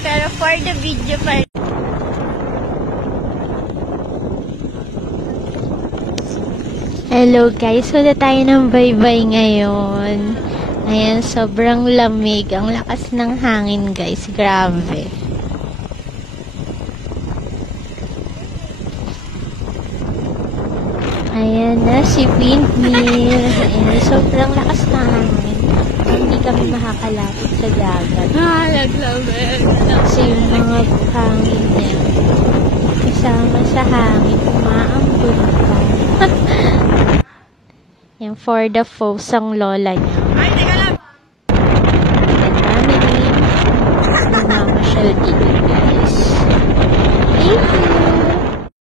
pero for the video pa. Hello guys, wala tayo ng bye-bye ngayon. Ayan, sobrang lamig. Ang lakas ng hangin guys, grabe. Ayan na si Windmill. Ayan, sobrang lakas ng hangin. Hindi kami makakalapit sa dagat. Naglamig. Kasi yung mga hangin niya, kasama sa hangin, umaambun pa. Yan, for the foes ang lola niya. Ay, teka lang! Ang dami rin namamasyal dito.